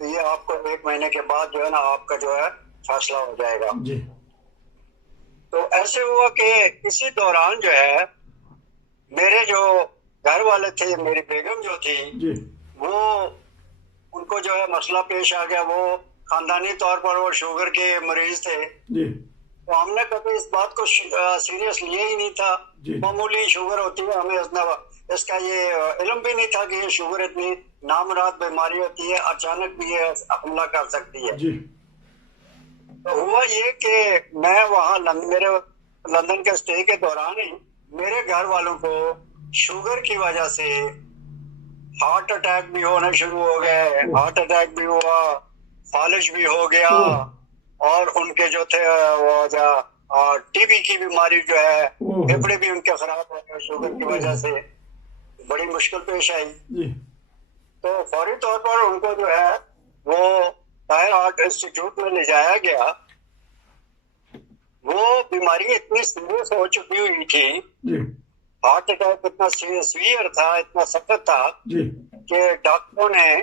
تو یہ آپ کو 1 مہینے کے بعد جو ہے نا آپ کا جو ہے فیصلہ ہو جائے گا. جی تو ایسے ہوا کہ اسی دوران جو ہے میرے جو گھر والے تھے، میری بیگم جو تھی، جی وہ ان کو جو ہے مسئلہ پیش آ گیا. وہ خاندانی طور پر وہ شوگر کے مریض تھے. جی تو ہم نے کبھی اس بات کو سیریس لیا ہی نہیں تھا. جی معمولی شوگر ہوتی ہے، ہمیں اس کا یہ علم بھی نہیں تھا کہ یہ شوگر اتنی نامراد بیماری ہوتی ہے، اچانک بھی یہ حملہ کر سکتی ہے. جی تو ہوا یہ کہ میں وہاں میرے لندن کے اسٹے کے دوران ہی میرے گھر والوں کو شوگر کی وجہ سے ہارٹ اٹیک بھی ہونا شروع ہو گئے. ہارٹ اٹیک بھی ہوا، فالج بھی ہو گیا، اور ان کے جو تھے وہ ٹی بی کی بیماری جو ہے، پھیپھڑے بھی ان کے خراب ہو گئے شوگر کی وجہ سے. بڑی مشکل پیش آئی. جی تو فوری طور پر ان کو جو ہے وہ ٹائر ہارٹ انسٹیٹیوٹ میں لے جایا گیا. وہ بیماری اتنی سیریس ہو چکی ہوئی تھی، جی ہارٹ اٹیک اتنا سیویئر تھا، اتنا سخت تھا جی کہ ڈاکٹروں نے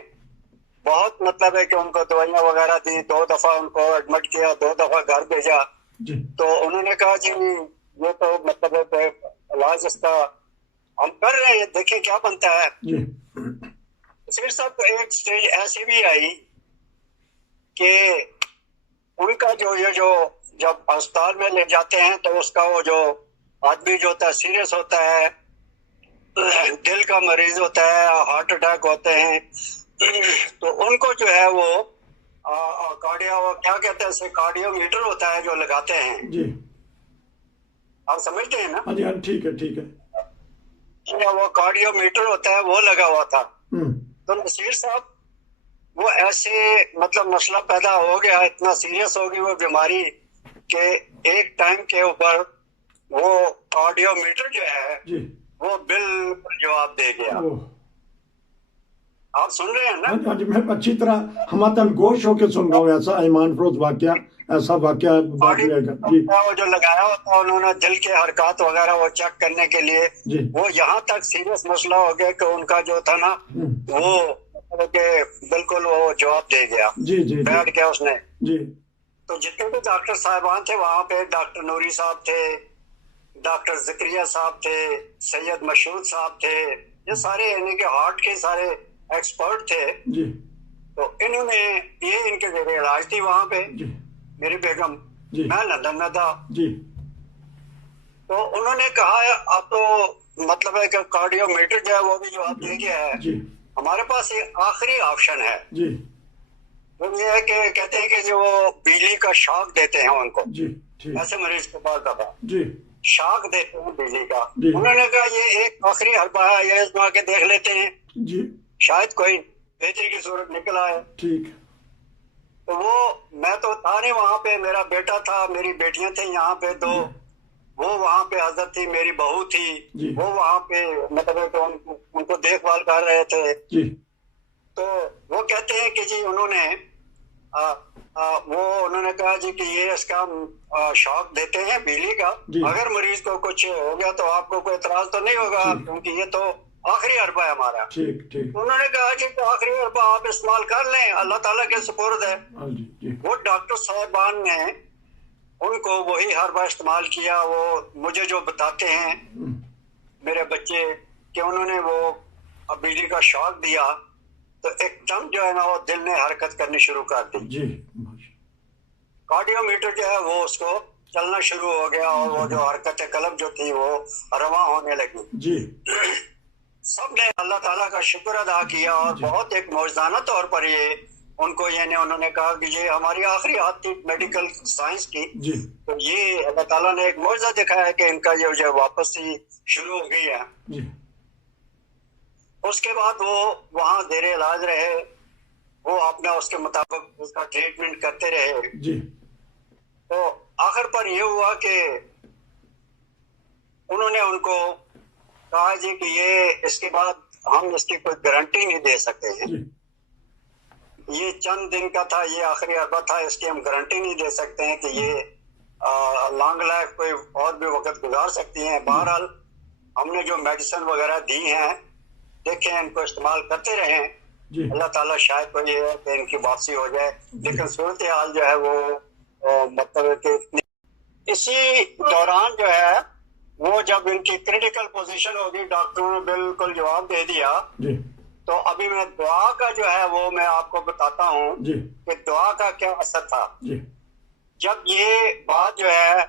بہت مطلب ہے کہ ان کو دوائیاں وغیرہ دی. 2 دفعہ ان کو ایڈمٹ کیا، 2 دفعہ گھر بھیجا. جی تو انہوں نے کہا جی یہ تو مطلب ہے کہ علاج اس کا ہم کر رہے ہیں، دیکھیں کیا بنتا ہے. جی پھر سب ایک سٹیج ایسی بھی آئی کہ ان کا جو جب اسپتال میں لے جاتے ہیں تو اس کا وہ جو آدمی جو ہوتا ہے سیریس ہوتا ہے، دل کا مریض ہوتا ہے، ہارٹ اٹیک ہوتے ہیں، تو ان کو جو ہے وہ کیا کہتے ہیں اسے، کارڈیو میٹر ہوتا ہے جو لگاتے ہیں. جی آپ سمجھتے ہیں نا؟ ہاں جی ہاں ٹھیک ہے ٹھیک ہے. وہ کارڈیو میٹر ہوتا ہے وہ لگا ہوا تھا. ہوں تو نصیر صاحب وہ ایسے مطلب مسئلہ پیدا ہو گیا، اتنا سیریس ہو گئی وہ بیماری کہ ایک ٹائم کے اوپر وہ کارڈیو میٹر جو ہے جی وہ بالکل جواب دے گیا. اوہ. آپ سن رہے ہیں نا؟ ہاں جی میں اچھی طرح ہماتن گوش ہو کے سن رہا ہوں. ایسا ایمان فروز واقعہ، ایسا واقعہ باقی رہے گا. جی وہ جو لگایا ہوتا انہوں نے دل کے حرکات وغیرہ وہ چیک کرنے کے لیے، جی وہ یہاں تک سیریس مسئلہ ہو گیا کہ ان کا جو تھا نا وہ کہ بالکل وہ جواب دے گیا. جی جی بیٹھ گیا اس نے. جی تو جتنے بھی ڈاکٹر صاحبان تھے وہاں پہ، ڈاکٹر نوری صاحب تھے، ڈاکٹر زکریہ صاحب تھے، سید مشہود صاحب تھے، یہ سارے یعنی کہ ہارٹ کے سارے ایکسپرٹ تھے. جی تو انہوں نے یہ ان کے زیر علاج تھی وہاں پہ. جی میری بیگم، جی میں لندن میں تھا. جی تو انہوں نے کہا اب تو مطلب ہے کہ کارڈیو میٹر جو ہے وہ بھی جواب دے گیا ہے، جی ہمارے پاس ایک آخری آپشن ہے. جی وہ یہ ہے کہ کہتے ہیں کہ جو وہ بجلی کا شاک دیتے ہیں ان کو، جی ٹھیک ایسے مریض کو بہت دفعہ جی شاک دیتے ہیں بجلی کا. جی. انہوں نے کہا یہ ایک آخری حربہ ہے، یہ آزما کے دیکھ لیتے ہیں، جی شاید کوئی بہتری کی صورت نکل آئے. ٹھیک. تو وہ میں تو تھا نہیں وہاں پہ، میرا بیٹا تھا، میری بیٹیاں تھیں یہاں پہ، تو وہ وہاں پہ حضرت تھی، میری بہو تھی، جی. وہ وہاں پہ مطلب ان کو دیکھ بھال کر رہے تھے. جی تو وہ کہتے ہیں کہ جی انہوں نے کہا جی کہ یہ اس کا شاک دیتے ہیں بجلی کا، جی. اگر مریض کو کچھ ہو گیا تو آپ کو کوئی اعتراض تو نہیں ہوگا، کیونکہ یہ تو آخری حربہ ہے ہمارا. ٹھیک ٹھیک. انہوں نے کہا جی تو آخری حربہ آپ استعمال کر لیں، اللہ تعالیٰ کے سپرد ہے. ہاں جی جی وہ ڈاکٹر صاحبان نے ان کو وہی حربہ استعمال کیا. وہ مجھے جو بتاتے ہیں میرے بچے کہ انہوں نے وہ بجلی کا شاک دیا تو ایک دم جو ہے نا وہ دل نے حرکت کرنی شروع کر دی. جی کارڈیو میٹر جو ہے وہ اس کو چلنا شروع ہو گیا، اور وہ جو حرکت قلب جو تھی وہ رواں ہونے لگی. جی سب نے اللہ تعالیٰ کا شکر ادا کیا، اور بہت ایک معجزانہ طور پر یہ ان کو انہوں نے کہا کہ یہ ہماری آخری ہاتھ تھی میڈیکل سائنس کی. جی تو یہ اللہ تعالیٰ نے ایک معجزہ دکھایا کہ ان کا یہ جو واپس ہی شروع ہو گئی ہے. جی اس کے بعد وہ وہاں زیر علاج رہے، وہ اپنا اس کے مطابق اس کا ٹریٹمنٹ کرتے رہے. جی تو آخر پر یہ ہوا کہ انہوں نے ان کو کہا جی کہ یہ اس کے بعد ہم اس کی کوئی گارنٹی نہیں دے سکتے ہیں، جی یہ چند دن کا تھا، یہ آخری حربہ تھا، اس کی ہم گارنٹی نہیں دے سکتے ہیں کہ یہ لانگ لائف کوئی اور بھی وقت گزار سکتی ہیں. بہرحال ہم نے جو میڈیسن وغیرہ دی ہیں دیکھیں ان کو استعمال کرتے رہیں. جی اللہ تعالیٰ شاید کوئی ہے کہ ان کی واپسی ہو جائے، لیکن صورتحال جو ہے وہ مطلب ہے کہ اسی دوران جو ہے وہ جب ان کی کریٹیکل پوزیشن ہوگی، ڈاکٹروں نے بالکل جواب دے دیا، جی تو ابھی میں دعا کا جو ہے وہ میں آپ کو بتاتا ہوں جی کہ دعا کا کیا اثر تھا۔ جی جب یہ بات جو ہے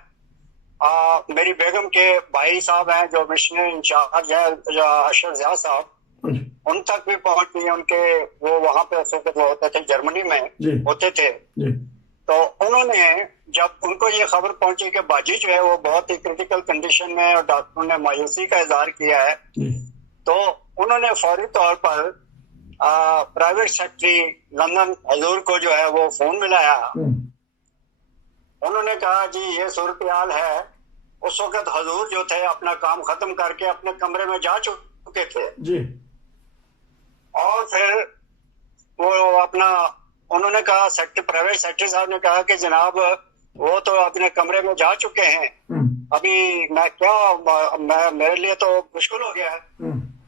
میری بیگم کے بھائی صاحب ہیں جو مشنری انچارج ہیں اشرف ضیاء صاحب، ان تک بھی پہنچ گئی، ان کے وہ وہاں پہ ہوتے تھے جرمنی میں جی ہوتے تھے، جی تو انہوں نے جب ان کو یہ خبر پہنچی کہ باجی جو ہے وہ بہت ہی کریٹیکل کنڈیشن میں اور ڈاکٹروں نے مایوسی کا اظہار کیا ہے، جی تو انہوں نے فوری طور پر پرائیویٹ سیکٹری لندن حضور کو جو ہے وہ فون ملایا، انہوں نے کہا جی یہ صورتحال ہے۔ اس وقت حضور جو تھے اپنا کام ختم کر کے اپنے کمرے میں جا چکے تھے، جی اور پھر وہ اپنا انہوں نے کہا پرائیویٹ سیکٹری صاحب نے کہا کہ جناب وہ تو اپنے کمرے میں جا چکے ہیں، ابھی میں کیا میرے لیے تو مشکل ہو گیا ہے۔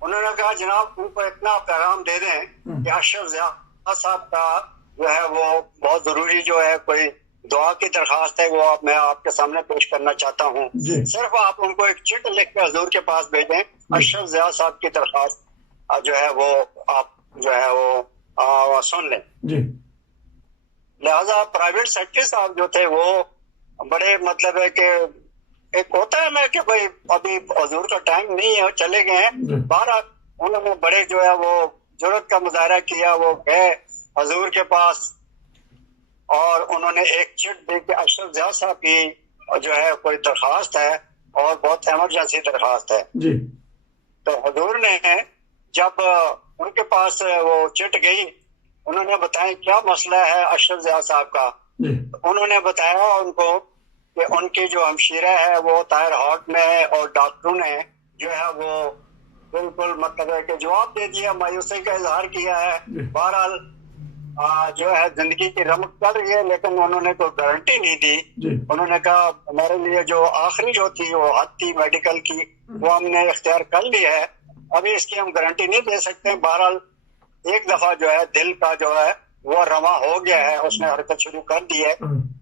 انہوں نے کہا جناب ان کو اتنا پیغام دے دیں کہ اشرف ضیاء صاحب کا جو ہے وہ بہت ضروری جو ہے کوئی دعا کی درخواست ہے، وہ میں آپ کے سامنے پیش کرنا چاہتا ہوں، صرف آپ ان کو ایک چٹ لکھ کے حضور کے پاس بھیجیں، اشرف ضیاء صاحب کی درخواست جو ہے وہ آپ جو ہے وہ سن لیں۔ لہذا پرائیویٹ سیکٹری صاحب جو تھے وہ بڑے مطلب ہے کہ ایک ہوتا ہے نا کہ بھائی ابھی حضور کا ٹائم نہیں ہے، چلے گئے ہیں، بہرحال انہوں نے بڑے جو ہے وہ جرأت کا مظاہرہ کیا، وہ گئے حضور کے پاس اور انہوں نے ایک چٹ دی کہ اشرف ضیاء صاحب کی جو ہے کوئی درخواست ہے اور بہت ایمرجنسی درخواست ہے۔ جی تو حضور نے جب ان کے پاس وہ چٹ گئی، انہوں نے بتایا کیا مسئلہ ہے اشرف ضیاء صاحب کا، انہوں نے بتایا ان کو کہ ان کی جو ہمشیرہ ہے وہ طاہر ہاٹ میں ہے اور ڈاکٹروں نے جو ہے وہ بالکل مطلب ہے کہ جواب دے دیا، مایوسی کا اظہار کیا ہے، بہرحال جو ہے زندگی کی رمق چل رہی ہے، لیکن انہوں نے کوئی گارنٹی نہیں دی۔ انہوں نے کہا ہمارے لیے جو آخری جو تھی وہ حد تھی میڈیکل کی وہ ہم نے اختیار کر لی ہے، ابھی اس کی ہم گارنٹی نہیں دے سکتے۔ بہرحال ایک دفعہ جو ہے دل کا جو ہے وہ رواں ہو گیا ہے، اس نے حرکت شروع کر دی ہے،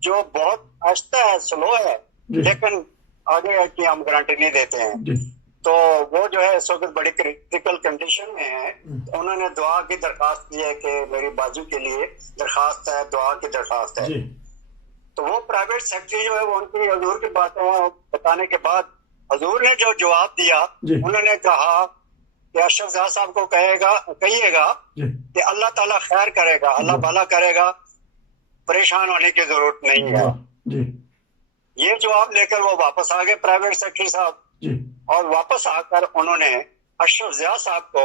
جو بہت آہستہ ہے، سلو ہے، لیکن آگے کی ہم گارنٹی نہیں دیتے ہیں۔ تو وہ جو ہے اس وقت بڑی کریٹیکل کنڈیشن میں ہے، انہوں نے دعا کی درخواست کی ہے کہ میری باجی کے لیے درخواست ہے، دعا کی درخواست ہے۔ تو وہ پرائیویٹ سیکٹری جو ہے وہ ان کی حضور کی باتیں بتانے کے بعد حضور نے جو جواب دیا، انہوں نے کہا کہ اشرف ضیاء صاحب کو کہیے گا کہ اللہ تعالیٰ خیر کرے گا، اللہ بھلا کرے گا، پریشان ہونے کی ضرورت نہیں ہے۔ یہ جواب لے کر وہ واپس آ گئے پرائیویٹ سیکٹری صاحب، اور واپس آ کر انہوں نے اشرف ضیاء صاحب کو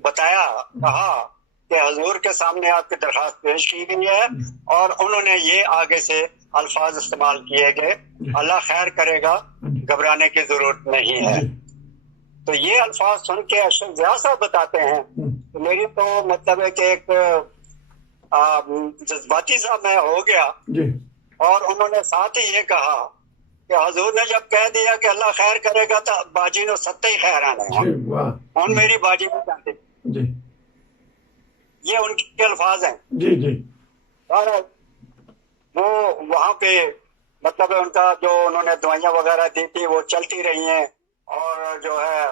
بتایا، کہا کہ حضور کے سامنے آپ کی درخواست پیش کی گئی ہے، اور انہوں نے یہ آگے سے الفاظ استعمال کیے کہ اللہ خیر کرے گا، گھبرانے کی ضرورت نہیں ہے۔ تو یہ الفاظ سن کے اشرف ضیاء صاحب بتاتے ہیں کہ میری تو مطلب ہے کہ ایک جذباتی سا میں ہو گیا، اور انہوں نے ساتھ ہی یہ کہا کہ حضور نے جب کہہ دیا کہ اللہ خیر کرے گا تو باجی نے ستے ہی خیر آنا ہے، اور میری باجی کو چاہتے، یہ ان کے الفاظ ہیں۔ اور وہ وہاں پہ مطلب ان کا جو انہوں نے دوائیاں وغیرہ دی تھی وہ چلتی رہی ہیں، اور جو ہے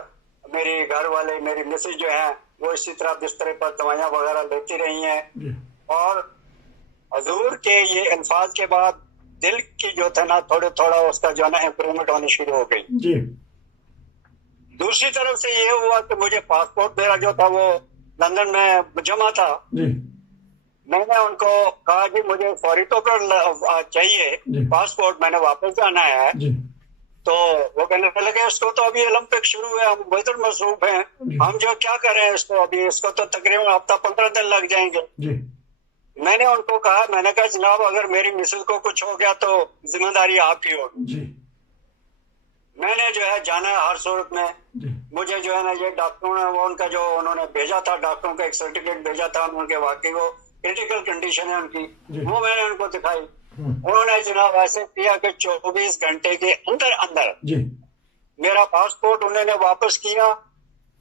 میری گھر والے میری مسز جو ہیں وہ اسی طرح بسترے پر دوائیاں وغیرہ لیتی رہی ہیں، اور حضور کے یہ الفاظ کے بعد دل کی جو تھا نا تھوڑا اس کا جو ہے نا امپرومنٹ ہونی شروع ہو گئی۔ دوسری طرف سے یہ ہوا کہ مجھے پاسپورٹ میرا جو تھا وہ لندن میں جمع تھا، میں نے ان کو کہا کہ مجھے فوری طور پر چاہیے پاسپورٹ، میں نے واپس جانا ہے، تو وہ کہنے لگے اس کو تو ابھی اولمپک شروع ہے، ہم بہت مصروف ہیں، ہم جو کیا کریں اس کو، ابھی اس کو تو تقریباً ہفتہ 15 دن لگ جائیں گے۔ میں نے ان کو کہا، میں نے کہا جناب اگر میری مسز کو کچھ ہو گیا تو ذمہ داری آپ کی ہوگی، میں نے جو ہے جانا ہے ہر صورت میں۔ مجھے جو ہے نا یہ ڈاکٹروں نے وہ ان کا جو انہوں نے بھیجا تھا، ڈاکٹروں کا ایک سرٹیفکیٹ بھیجا تھا ان کے واقعی وہ کریٹیکل کنڈیشن ہے ان کی، وہ میں نے ان کو دکھائی، انہوں نے جناب ایسے کیا کہ 24 گھنٹے کے اندر میرا پاسپورٹ انہوں نے واپس کیا،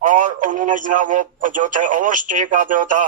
اور انہوں نے جناب وہ جو تھے اوور اسٹے کا جو تھا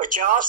50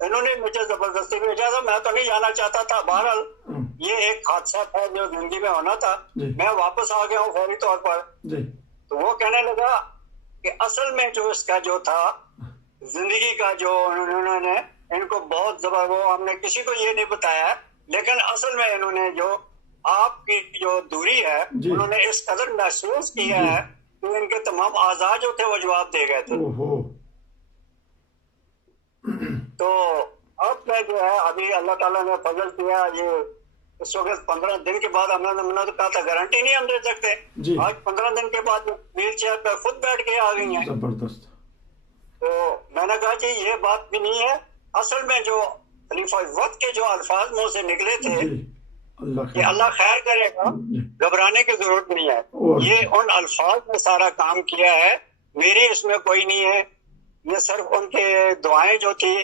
انہوں نے مجھے زبردستی بھیجا تھا، میں تو نہیں جانا چاہتا تھا. بہرحال یہ ایک حادثہ تھا جو زندگی میں ہونا تھا. میں واپس آ گیا ہوں فوری طور پر. تو وہ کہنے لگا کہ اصل میں جو اس کا جو تھا زندگی کا جو انہوں نے ان کو بہت وہ ہم نے کسی کو یہ نہیں بتایا، لیکن اصل میں انہوں نے جو آپ کی جو دوری ہے انہوں نے اس قدر محسوس کیا ہے کہ ان کے تمام اعضاء جو تھے وہ جواب دے گئے تھے. تو اب میں جو ہے ابھی اللہ تعالیٰ نے فضل کیا، یہ اس وقت 15 دن کے بعد ہم نے تو کہا تھا گارنٹی نہیں ہم دے سکتے. آج 15 دن کے بعد ویل چیئر پہ خود بیٹھ کے آ گئی ہیں. زبردست. تو میں نے کہا جی یہ بات بھی نہیں ہے. اصل میں جو خلیفہ وقت کے جو الفاظ منہ سے نکلے تھے کہ اللہ خیر کرے گا، گھبرانے کی ضرورت نہیں ہے، یہ ان الفاظ میں سارا کام کیا ہے، میری اس میں کوئی نہیں ہے. یہ صرف ان کے دعائیں جو تھی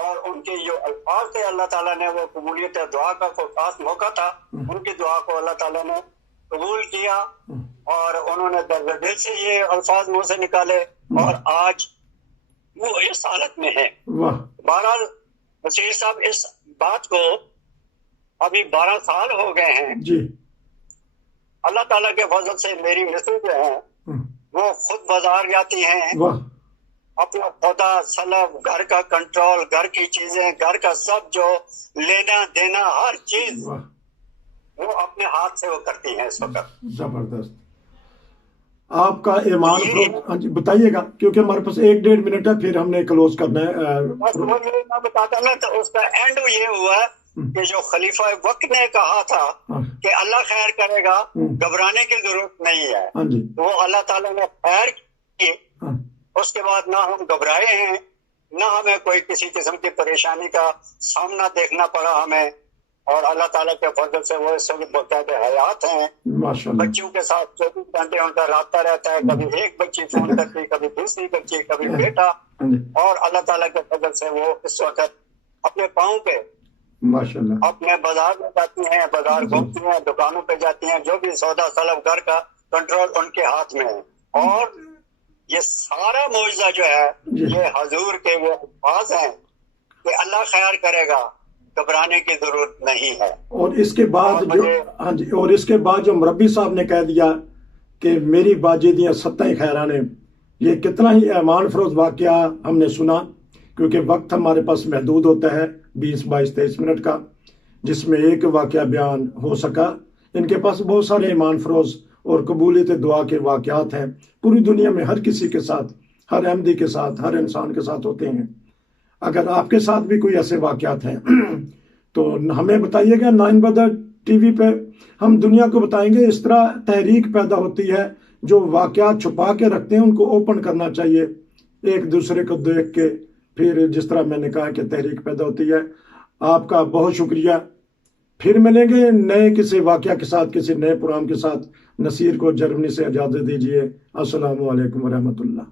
اور ان کے جو الفاظ تھے، اللہ تعالیٰ نے وہ قبولیت دعا کا کوئی خاص موقع تھا، ان کی دعا کو اللہ تعالیٰ نے قبول کیا اور انہوں نے درد دل سے یہ الفاظ منہ سے نکالے اور آج وہ اس حالت میں ہے. بہرحال وسیع صاحب اس بات کو ابھی 12 سال ہو گئے ہیں. اللہ تعالیٰ کے فضل سے میری مسز جو ہیں وہ خود بازار جاتی ہیں، اپنا خدا سلب، گھر کا کنٹرول، گھر کی چیزیں، گھر کا سب جو لینا دینا ہر چیز وہ اپنے ہاتھ سے وہ کرتی ہیں اس وقت. زبردست. آپ کا ایمان ہاں جی بتائیے گا کیونکہ ہمارے پاس 1-1.5 منٹ ہے، پھر ہم نے کلوز کرنا ہے. بس وہ میں بتاتا نا، تو اس کا اینڈ یہ ہوا کہ جو خلیفہ وقت نے کہا تھا کہ اللہ خیر کرے گا، گھبرانے کی ضرورت نہیں ہے، وہ اللہ تعالیٰ نے خیر کی. اس کے بعد نہ ہم گھبرائے ہیں، نہ ہمیں کوئی کسی قسم کی پریشانی کا سامنا دیکھنا پڑا ہمیں، اور اللہ تعالیٰ کے فضل سے وہ اس وقت باقاعدہ حیات ہیں. بچوں کے ساتھ 24 گھنٹے ان کا رابطہ رہتا ہے، کبھی ایک بچی فون کرتی، کبھی دوسری بچی، کبھی بیٹا، اور اللہ تعالیٰ کے فضل سے وہ اس وقت اپنے پاؤں پہ اپنے بازار میں جاتی ہیں، بازار گھومتی ہیں، دکانوں پہ جاتی ہیں، جو بھی سودا سلب گھر کا کنٹرول ان کے ہاتھ میں ہے. اور یہ سارا معجزہ جو ہے یہ حضور کے وہ الفاظ ہیں کہ اللہ خیر کرے گا، گھبرانے کی ضرورت نہیں ہے. اور اس کے بعد جو ہاں جی اور اس کے بعد جو مربی صاحب نے کہہ دیا کہ میری باجی دیاں ستائیں خیرانے، یہ کتنا ہی ایمان فروز واقعہ ہم نے سنا، کیونکہ وقت ہمارے پاس محدود ہوتا ہے 20 22 23 منٹ کا، جس میں ایک واقعہ بیان ہو سکا. ان کے پاس بہت سارے ایمان فروز اور قبولیت دعا کے واقعات ہیں، پوری دنیا میں ہر کسی کے ساتھ، ہر احمدی کے ساتھ، ہر انسان کے ساتھ ہوتے ہیں. اگر آپ کے ساتھ بھی کوئی ایسے واقعات ہیں تو ہمیں بتائیے گا. 9 بدر ٹی وی پہ ہم دنیا کو بتائیں گے. اس طرح تحریک پیدا ہوتی ہے، جو واقعات چھپا کے رکھتے ہیں ان کو اوپن کرنا چاہیے، ایک دوسرے کو دیکھ کے پھر جس طرح میں نے کہا کہ تحریک پیدا ہوتی ہے. آپ کا بہت شکریہ. پھر ملیں گے نئے کسی واقعہ کے ساتھ، کسی نئے پروگرام کے ساتھ. نصیر کو جرمنی سے اجازت دیجیے. السلام علیکم ورحمۃ اللہ.